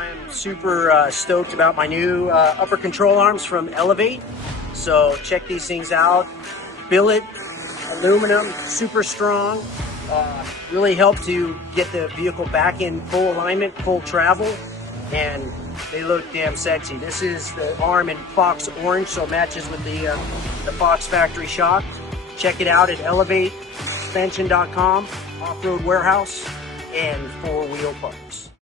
I am super stoked about my new upper control arms from Elevate. So check these things out. Billet, aluminum, super strong. Really help to get the vehicle back in full alignment, full travel, and they look damn sexy. This is the arm in Fox Orange, so it matches with the Fox factory shock. Check it out at elevatesuspension.com, off-road warehouse, and 4-wheel parts.